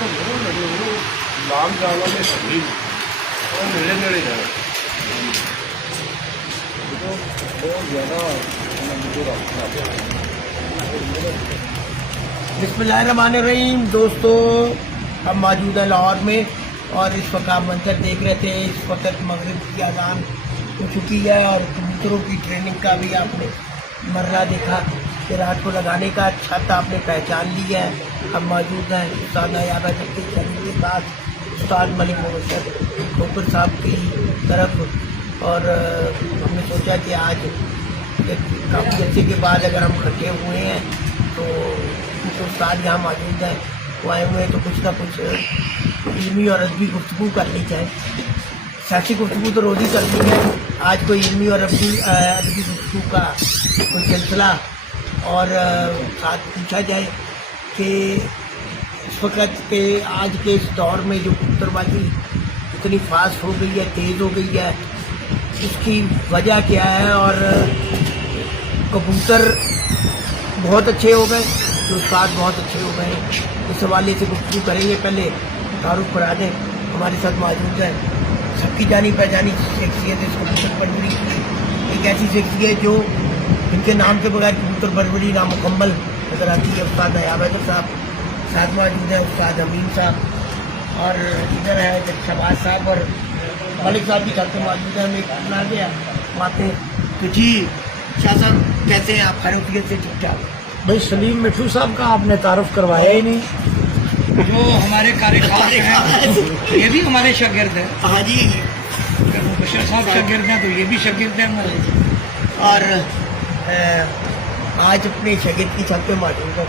تو وہ لام جاوا میں سبھی اور نیڑے نیڑے ہے تو بہت زیادہ بسم اللہ الرحمن الرحیم۔ دوستو، ہم موجود ہیں لاہور میں اور اس وقت آپ منظر دیکھ رہے تھے۔ اس وقت مغرب کی اذان ہو چکی ہے اور کبوتروں کی ٹریننگ کا بھی آپ نے مرحلہ دیکھا کہ رات کو لگانے کا چھت آپ نے پہچان لی ہے۔ ہم موجود ہیں استاد نایاب احمد کے شریف کے ساتھ استاد ملک مبشر کھوکر صاحب کی طرف، اور ہم نے سوچا کہ آج کافی عرصے کے بعد اگر ہم اکٹھے ہوئے ہیں تو کچھ استاد یہاں موجود ہیں، وہ آئے ہوئے ہیں تو کچھ نہ کچھ علمی اور ادبی گفتگو کرنی چاہیے۔ سیاسی گفتگو تو روز ہی چلتی ہے، آج کوئی علمی اور ادبی گفتگو کا کوئی سلسلہ اور ساتھ پوچھا جائے کہ اس وقت کے آج کے اس دور میں جو کبوتر بازی اتنی فاسٹ ہو گئی ہے، تیز ہو گئی ہے، اس کی وجہ کیا ہے، اور کبوتر بہت اچھے ہو گئے، جو استاد بہت اچھے ہو گئے، اس حوالے سے گفتگو کریں گے۔ پہلے تعارف کرا دیں، ہمارے ساتھ موجود ہے سب کی جانی پہچانی شخصیت اس کبوتر پروری، ایک ایسی شخصیت جو ان کے نام کے بغیر کبوتر پروری نامکمل نظر آتی ہے۔ استاد نایاب احمد صاحب ساتھ موجود ہیں، استاد امین صاحب، اور ادھر ہے شہباز صاحب اور ملک صاحب بھی ساتھ موجود ہیں۔ ہمیں ایک آ گیا باتیں تو جی شاہ صاحب کیسے ہیں آپ؟ خیریت سے ٹھیک ٹھاک؟ بھائی سلیم مٹھو صاحب کا آپ نے تعارف کروایا ہی نہیں۔ جو ہمارے کاریگر ہیں یہ بھی ہمارے شاگرد ہیں۔ ہاں جی، مبشر صاحب شاگرد ہیں تو یہ بھی شاگرد ہیں ہمارے، اور آج اپنے شاگرد کی چھت پہ موجود ہے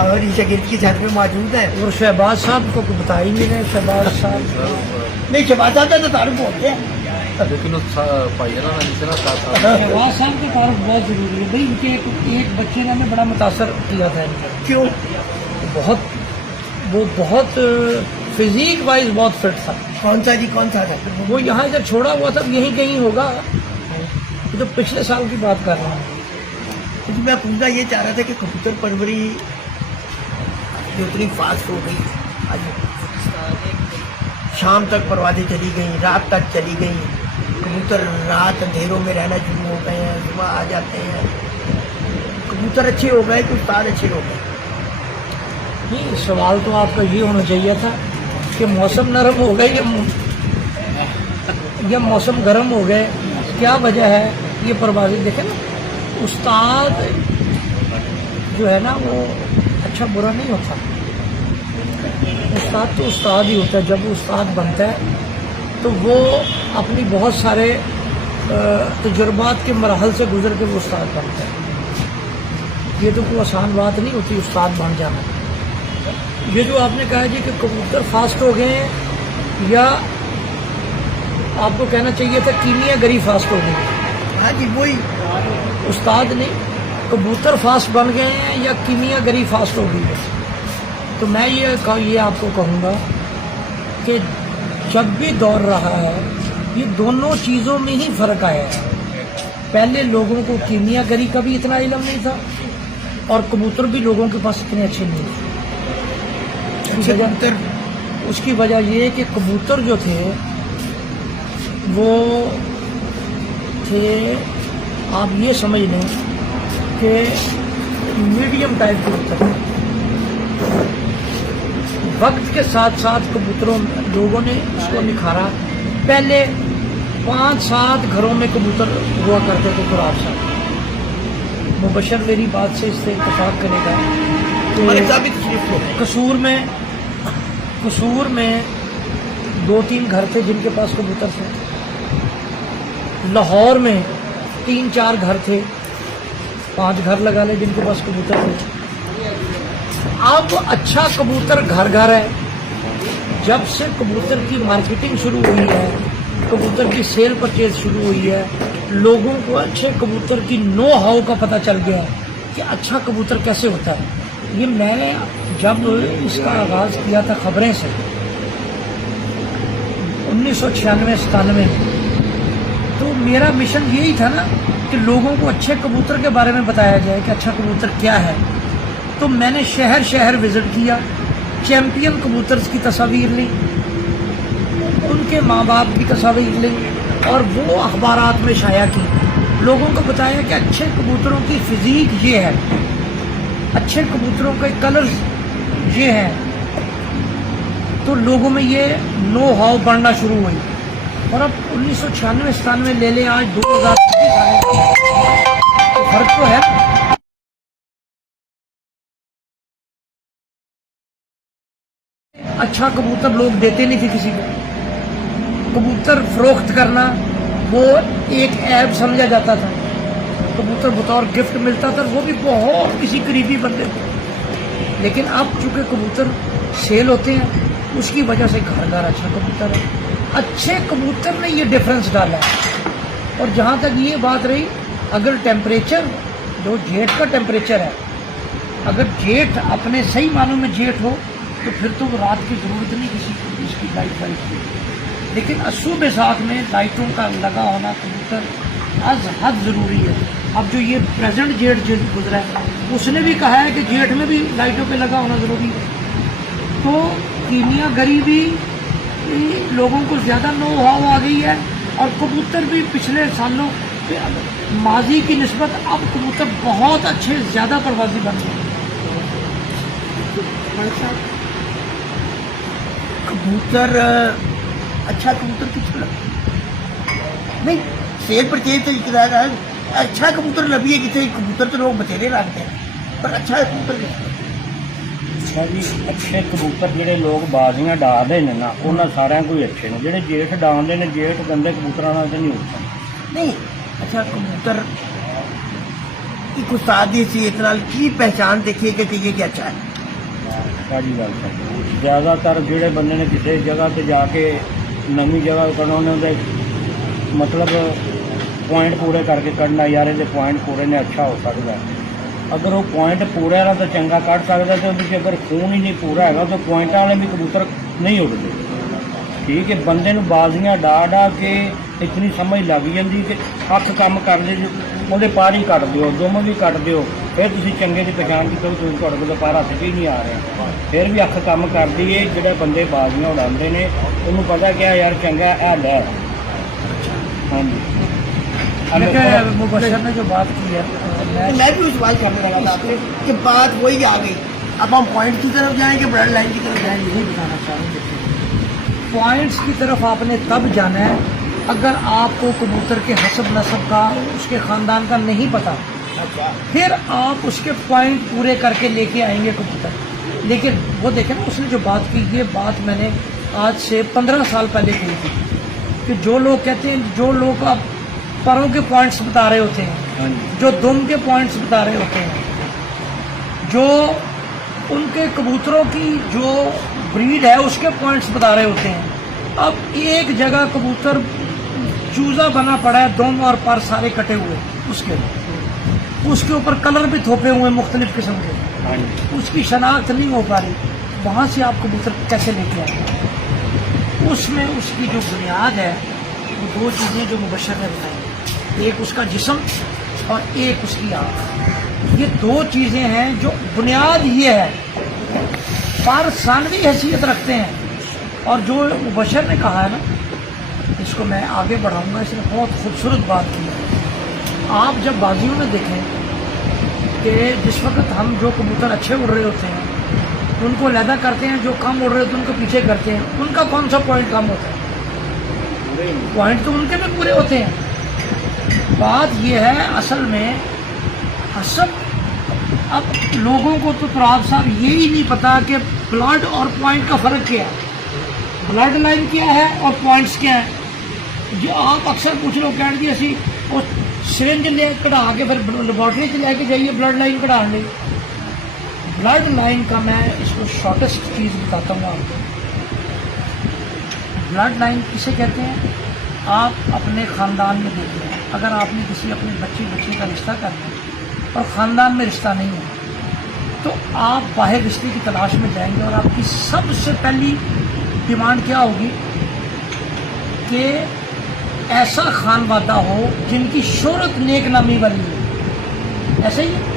اور یہ شاگرد کی چھت پہ موجود ہے۔ اور شہباز صاحب کو بتا ہی نہیں رہے۔ شہباز صاحب نہیں، شہباز صاحب کا تو تعارف ہو گیا، لیکن شہباز صاحب کا تعارف بہت ضروری ہے۔ بھائی ان کے ایک بچے نے ہمیں بڑا متاثر کیا تھا ان کا، کیوں؟ وہ بہت فزیک وائز بہت فٹ تھا۔ کون سا جی، کون سا تھا؟ وہ یہاں جب چھوڑا ہوا تھا یہیں کہیں ہوگا، یہ تو پچھلے سال کی بات کر رہا ہوں۔ کیونکہ میں پوچھنا یہ چاہ رہا تھا کہ کبوتر پروری جو اتنی فاسٹ ہو گئی، آج شام تک پروازیں چلی گئیں، رات تک چلی گئیں، کبوتر رات اندھیروں میں رہنا شروع ہو گئے ہیں، صبح آ جاتے ہیں، کبوتر اچھے ہو گئے کہ استاد اچھے ہو گئے؟ نہیں، سوال تو آپ کا یہ ہونا چاہیے تھا کہ موسم نرم ہو گئے یا موسم گرم ہو گئے، کیا وجہ ہے یہ پروازیں؟ دیکھیں نا، استاد جو ہے نا وہ اچھا برا نہیں ہوتا، استاد تو استاد ہی ہوتا ہے۔ جب وہ استاد بنتا ہے تو وہ اپنی بہت سارے تجربات کے مراحل سے گزر کے وہ استاد بنتا ہے۔ یہ تو کوئی آسان بات نہیں ہوتی استاد بن جانا۔ یہ جو آپ نے کہا جی کہ کبوتر فاسٹ ہو گئے ہیں، یا آپ کو کہنا چاہیے تھا کیمیا گری فاسٹ ہو گئی ہے؟ ہاں جی، وہی استاد نہیں، کبوتر فاسٹ بن گئے ہیں یا کیمیا گری فاسٹ ہو گئی ہے؟ تو میں یہ آپ کو کہوں گا کہ جب بھی دور رہا ہے یہ دونوں چیزوں میں ہی فرق آیا ہے۔ پہلے لوگوں کو کیمیا گری کا بھی اتنا علم نہیں تھا اور کبوتر بھی لوگوں کے پاس اتنے اچھے نہیں تھے۔ اس کی وجہ یہ کہ کبوتر جو تھے وہ تھے، آپ یہ سمجھ لیں کہ میڈیم ٹائپ کے کبوتر تھے۔ وقت کے ساتھ ساتھ کبوتروں لوگوں نے اس کو نکھارا۔ پہلے 5-7 گھروں میں کبوتر ہوا کرتے تھے قراب صاحب، مبشر میری بات سے اس سے اتفاق کرے گا کہ قصور میں 2-3 گھر تھے جن کے پاس کبوتر تھے، لاہور میں 3-4 گھر تھے، 5 گھر لگا لے جن کے پاس کبوتر تھے۔ اب اچھا کبوتر گھر گھر ہے۔ جب سے کبوتر کی مارکیٹنگ شروع ہوئی ہے، کبوتر کی سیل پرچیز شروع ہوئی ہے، لوگوں کو اچھے کبوتر کی نو ہاؤ کا پتہ چل گیا کہ اچھا کبوتر کیسے ہوتا ہے۔ یہ میں نے جب اس کا آغاز کیا تھا خبریں سے 1996-97 میں، تو میرا مشن یہی تھا نا کہ لوگوں کو اچھے کبوتر کے بارے میں بتایا جائے کہ اچھا کبوتر کیا ہے۔ تو تو میں نے شہر شہر وزٹ کیا، چیمپئن کبوترز کی تصاویر لی، ان کے ماں باپ کی تصاویر لی اور وہ اخبارات میں شائع کی، لوگوں کو بتایا کہ اچھے کبوتروں کی فزیک یہ ہے، اچھے کبوتروں کے کلرز یہ ہیں، تو لوگوں میں یہ نو ہاؤ بڑھنا شروع ہوئی، اور اب 1996-97 لے لیں، آج 2000 تو فرق تو ہے۔ اچھا کبوتر لوگ دیتے نہیں تھے کسی کو، کبوتر فروخت کرنا وہ ایک عیب سمجھا جاتا تھا، کبوتر بطور گفٹ ملتا تھا، وہ بھی بہت کسی قریبی بندے کو، لیکن اب چونکہ کبوتر سیل ہوتے ہیں اس کی وجہ سے گھر گھر اچھا کبوتر ہے، اچھے کبوتر نے یہ ڈفرنس ڈالا ہے۔ اور جہاں تک یہ بات رہی، اگر ٹیمپریچر جو جیٹ کا ٹیمپریچر ہے، اگر جیٹ اپنے صحیح معنوں میں جیٹ ہو تو پھر تو رات کی ضرورت نہیں کسی کو اس کی لائٹ کی، لیکن اسو بیساکھ میں لائٹوں کا لگا ہونا کبوتر از حد ضروری ہے۔ اب جو یہ پریزنٹ جیٹ گزرا ہے اس نے بھی کہا ہے کہ جیٹ میں بھی لائٹوں پہ لگا ہونا ضروری ہے، تو کیمیا گری بھی لوگوں کو زیادہ نو ہاؤ آ گئی ہے، اور کبوتر بھی پچھلے سالوں ماضی کی نسبت اب کبوتر بہت اچھے زیادہ پروازی بن گئے۔ کبوتر اچھا کبوتر کس کو نہیں سیل پرچیز سے ہے، اچھا کبوتر لبھی ہے کسی کبوتر تو لوگ بتھیرے رکھتے ہیں، پر اچھا کبوتر اچھا جی، اچھے کبوتر جڑے لوگ بازیاں ڈالتے ہیں نا انہاں سارے کوئی اچھے نے، جڑے جیٹ ڈالتے ہیں جیٹ گندے کبوتراں نال تے نہیں اٹھتے۔ نہیں اچھا کبوتر ایک استاد دی حیثیت نال کی پہچان دیکھیے کہ یہ کہ اچھا ہے؟ ساری گل سر زیادہ تر جڑے بندے نے کسی جگہ تے جا کے نویں جگہ کرنا انہوں نے مطلب پوائنٹ پورے کر کے کھڑنا، یار یہ پوائنٹ پورے نے اچھا ہو سکتا ہے، اگر وہ پوائنٹ پورے والا تو چنگا کٹ سکتا ہے، تو اگر خون ہی نہیں پورا ہے تو پوائنٹاں والے بھی کبوتر نہیں اڑتے۔ ٹھیک ہے، بندے نو بازیاں ڈا ڈا کے اتنی سمجھ لگ جاتی کہ ہاتھ کام کر دے وہ پار ہی کٹ دیو، دم بھی کٹ دیو، پھر تھی چنگے کی پہچان کی تھی کو پار ہاتھ بھی نہیں آ رہا، پھر بھی اکھ کام کرتی ہے۔ جڑے بندے بازیاں اڑاتے ہیں انہوں پتا کیا یار چنگا حل ہے۔ ہاں جی، مبشر نے جو بات کی ہے میں بھی اس بات کرنے لگا تھا کہ بات وہی آ گئی، اب ہم پوائنٹ کی طرف جائیں گے بلڈ لائن کی طرف جائیں گے؟ یہی بتانا چاہ رہا ہوں، پوائنٹس کی طرف آپ نے تب جانا ہے اگر آپ کو کبوتر کے حسب نسب کا اس کے خاندان کا نہیں پتا، پھر آپ اس کے پوائنٹ پورے کر کے لے کے آئیں گے کبوتر۔ لیکن وہ دیکھیں نا اس نے جو بات کی، یہ بات میں نے آج سے 15 سال پہلے کی تھی کہ جو لوگ کہتے ہیں، جو لوگ اب پروں کے پوائنٹس بتا رہے ہوتے ہیں، جو دم کے پوائنٹس بتا رہے ہوتے ہیں، جو ان کے کبوتروں کی جو بریڈ ہے اس کے پوائنٹس بتا رہے ہوتے ہیں، اب ایک جگہ کبوتر چوزا بنا پڑا ہے، دم اور پر سارے کٹے ہوئے، اس کے اوپر کلر بھی تھوپے ہوئے مختلف قسم کے، اس کی شناخت نہیں ہو پا رہی، وہاں سے آپ کبوتر کیسے لے کے آئیں؟ اس میں اس کی جو بنیاد ہے وہ دو چیزیں جو مبشر نے بتائی، ایک اس کا جسم اور ایک اس کی آنکھ، یہ دو چیزیں ہیں جو بنیاد یہ ہے، پر ثانوی حیثیت رکھتے ہیں۔ اور جو مبشر نے کہا ہے نا، اس کو میں آگے بڑھاؤں گا، اس نے بہت خوبصورت بات کی ہے۔ آپ جب بازیوں میں دیکھیں کہ جس وقت ہم جو کبوتر اچھے اڑ رہے ہوتے ہیں ان کو علیحدہ کرتے ہیں، جو کم اڑ رہے ہوتے ہیں ان کو پیچھے کرتے ہیں، ان کا کون سا پوائنٹ کم ہوتا ہے؟ پوائنٹ تو ان کے بھی پورے ہوتے ہیں۔ بات یہ ہے اصل میں حسب، اب لوگوں کو تو پراب صاحب یہی نہیں پتا کہ بلڈ اور پوائنٹ کا فرق کیا ہے، بلڈ لائن کیا ہے اور پوائنٹس کیا ہے۔ جو آپ اکثر پوچھ لو کہہ جی اسی وہ سرنج لے کڑھا کے پھر لیبارٹری سے لے کے جائیے بلڈ لائن کڑھا لیں۔ بلڈ لائن کا میں اس کو شارٹیسٹ چیز بتاتا ہوں آپ کو۔ بلڈ لائن کسے کہتے ہیں؟ آپ اپنے خاندان میں دیکھ لیں، اگر آپ نے کسی اپنے بچے کا رشتہ کرنا ہے اور خاندان میں رشتہ نہیں ہے تو آپ باہر رشتے کی تلاش میں جائیں گے، اور آپ کی سب سے پہلی ڈیمانڈ کیا ہوگی کہ ایسا خانوادہ ہو جن کی شہرت نیک نامی والی ہو، ایسا ہی ہے۔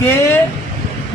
کہ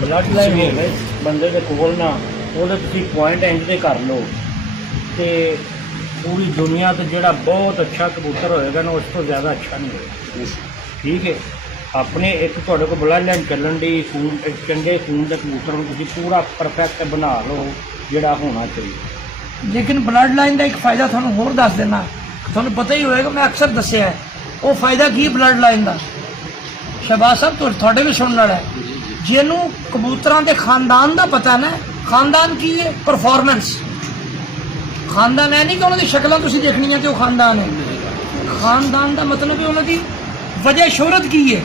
ਬਲੱਡ ਲਾਈਨ ਹੋਵੇ ਬੰਦੇ ਦੇ ਕੋਲ ਨਾ, ਉਹਦੇ ਤੁਸੀਂ ਪੁਆਇੰਟ ਇੰਜ ਦੇ ਕਰ ਲਓ ਤੇ ਪੂਰੀ ਦੁਨੀਆ ਤੇ ਜਿਹੜਾ ਬਹੁਤ ਅੱਛਾ ਕਬੂਤਰ ਹੋਏਗਾ ਨਾ, ਉਸ ਤੋਂ ਜ਼ਿਆਦਾ ਅੱਛਾ ਨਹੀਂ ਹੋਏਗਾ। ਠੀਕ ਹੈ, ਆਪਣੇ ਇੱਕ ਤੁਹਾਡੇ ਕੋਲ ਬਲੱਡ ਲਾਈਨ ਚੱਲਣ ਦੀ ਖੂਨ, ਇੱਕ ਚੰਗੇ ਖੂਨ ਦੇ ਕਬੂਤਰ ਨੂੰ ਤੁਸੀਂ ਪੂਰਾ ਪਰਫੈਕਟ ਬਣਾ ਲਓ ਜਿਹੜਾ ਹੋਣਾ ਚਾਹੀਦਾ। ਲੇਕਿਨ ਬਲੱਡ ਲਾਈਨ ਦਾ ਇੱਕ ਫਾਇਦਾ ਤੁਹਾਨੂੰ ਹੋਰ ਦੱਸ ਦੇਣਾ, ਤੁਹਾਨੂੰ ਪਤਾ ਹੀ ਹੋਏਗਾ, ਮੈਂ ਅਕਸਰ ਦੱਸਿਆ ਹੈ। ਉਹ ਫਾਇਦਾ ਕੀ ਬਲੱਡ ਲਾਈਨ ਦਾ? ਸ਼ਹਿਬਾਜ਼ ਸਾਹਿਬ ਤੁਹਾਡੇ ਵੀ ਸੁਣਨ ਵਾਲਾ ਹੈ, ਜਿਹਨੂੰ ਕਬੂਤਰਾਂ ਦੇ ਖਾਨਦਾਨ ਦਾ ਪਤਾ ਨਾ, ਖਾਨਦਾਨ ਕੀ ਹੈ? ਪਰਫਾਰਮੈਂਸ। ਖਾਨਦਾਨ ਹੈ ਨਹੀਂ ਕਿ ਉਹਨਾਂ ਦੀ ਸ਼ਕਲਾਂ ਤੁਸੀਂ ਦੇਖਣੀਆਂ ਤੇ ਉਹ ਖਾਨਦਾਨ ਹੈ। ਖਾਨਦਾਨ ਦਾ ਮਤਲਬ ਹੈ ਉਹਨਾਂ ਦੀ ਵਜ੍ਹਾ ਸ਼ੋਹਰਤ ਕੀ ਹੈ।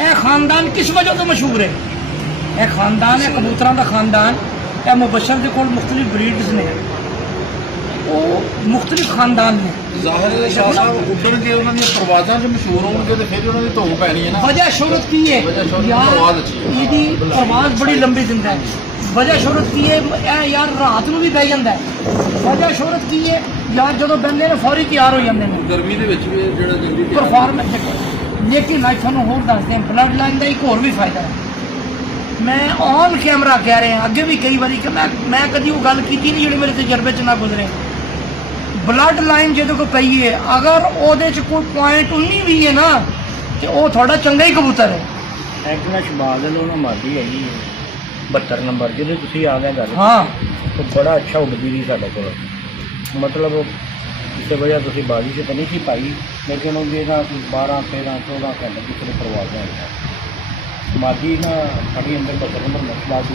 ਇਹ ਖਾਨਦਾਨ ਕਿਸ ਵਜ੍ਹਾ ਤੋਂ ਮਸ਼ਹੂਰ ਹੈ? ਇਹ ਖਾਨਦਾਨ ਹੈ ਕਬੂਤਰਾਂ ਦਾ ਖਾਨਦਾਨ। ਇਹ ਮੁਬਸ਼ਰ ਦੇ ਕੋਲ ਮੁਖਤਲਿਫ ਬਰੀਡਸ ਨੇ, ਉਹ ਮੁਖਤਲਿਫ ਖਾਨਦਾਨ ਨੇ। ਜ਼ਾਹਿਰ ਹੈ ਸ਼ਾਹ ਸਾਹਿਬ ਉੱਡਣਗੇ, ਉਹਨਾਂ ਦੀਆਂ ਪਰਵਾਜ਼ਾਂ 'ਚ ਮਸ਼ਹੂਰ ਹੋਣਗੇ ਤੇ ਫਿਰ ਉਹਨਾਂ ਦੀ ਧੌਣ ਪੈਣੀ ਹੈ ਨਾ। ਵਜ੍ਹਾ ਸ਼ੋਹਰਤ ਕੀ ਹੈ? ਵਜ੍ਹਾ ਸ਼ੋਹਰਤ ਯਾਰ ਪਰਵਾਜ਼ ਅੱਛੀ ਹੈ। ਇਹਦੀ ਪਰਵਾਜ਼ ਬੜੀ ਲੰਬੀ ਦਿੰਦਾ ਹੈ। ਵਜ੍ਹਾ ਸ਼ੋਹਰਤ ਕੀ ਹੈ? ਇਹ ਯਾਰ ਰਾਤ ਨੂੰ ਵੀ ਬਹਿ ਜਾਂਦਾ ਹੈ। ਵਜ੍ਹਾ ਸ਼ੋਹਰਤ ਕੀ ਹੈ? ਯਾਰ ਜਦੋਂ ਬੰਦੇ ਨੇ ਫੌਰੀ ਤਿਆਰ ਹੋ ਜਾਂਦੇ ਨੇ, ਗਰਮੀ ਦੇ ਵਿੱਚ ਵੀ ਜਿਹੜਾ ਜਲਦੀ ਤਿਆਰ ਪਰਫਾਰਮੈਂਸ। ਲੇਕਿਨ ਅੱਜ ਤੁਹਾਨੂੰ ਹੋਰ ਦੱਸਦੇ ਹਾਂ, ਬਲੱਡ ਲਾਈਨ ਦਾ ਇੱਕ ਹੋਰ ਵੀ ਫਾਇਦਾ ਹੈ। ਮੈਂ ਔਨ ਕੈਮਰਾ ਕਹਿ ਰਿਹਾ, ਅੱਗੇ ਵੀ ਕਈ ਵਾਰੀ ਕਿ ਮੈਂ ਕਦੀ ਉਹ ਗੱਲ ਕੀਤੀ ਨਹੀਂ ਜਿਹੜੀ ਮੇਰੇ ਤਜਰਬੇ 'ਚ ਨਾ ਗੁਜ਼ਰੇ। ਬਲੱਡ ਲਾਈਨ ਜਿਹਦੇ ਕੋਲ ਪਈ ਹੈ, ਅਗਰ ਉਹਦੇ 'ਚ ਕੋਈ ਪੁਆਇੰਟ 19 ਵੀ ਹੈ ਨਾ, ਤੇ ਉਹ ਤੁਹਾਡਾ ਚੰਗਾ ਹੀ ਕਬੂਤਰ ਹੈ। ਇੱਕ ਨਾ ਸ਼ਬਾਜ਼ ਨੂੰ ਮਾਦੀ ਹੈਗੀ ਹੈ 72 ਨੰਬਰ, ਜਿਹਦੇ ਤੁਸੀਂ ਆ ਗਏ ਗੱਲ, ਹਾਂ, ਉਹ ਬੜਾ ਅੱਛਾ ਉੱਡਦੀ ਰਹੀ ਸਾਡੇ ਕੋਲ। ਮਤਲਬ ਕਿਸੇ ਵਜ੍ਹਾ ਤੁਸੀਂ ਬਾਜੀ 'ਚ ਤਾਂ ਨਹੀਂ ਸੀ ਪਾਈ, ਲੇਕਿਨ ਉਹਦੀ ਇਹਦਾ 12, 13, 14 ਘੰਟੇ ਕਿਸੇ ਨੂੰ ਪਰਵਾਜ਼ ਨਹੀਂ ਆਉਂਦਾ। ਮਾਦੀ ਨਾ ਸਾਡੀ ਅੰਦਰ 72 ਨੰਬਰ ਮਸਲਾ ਸੀ।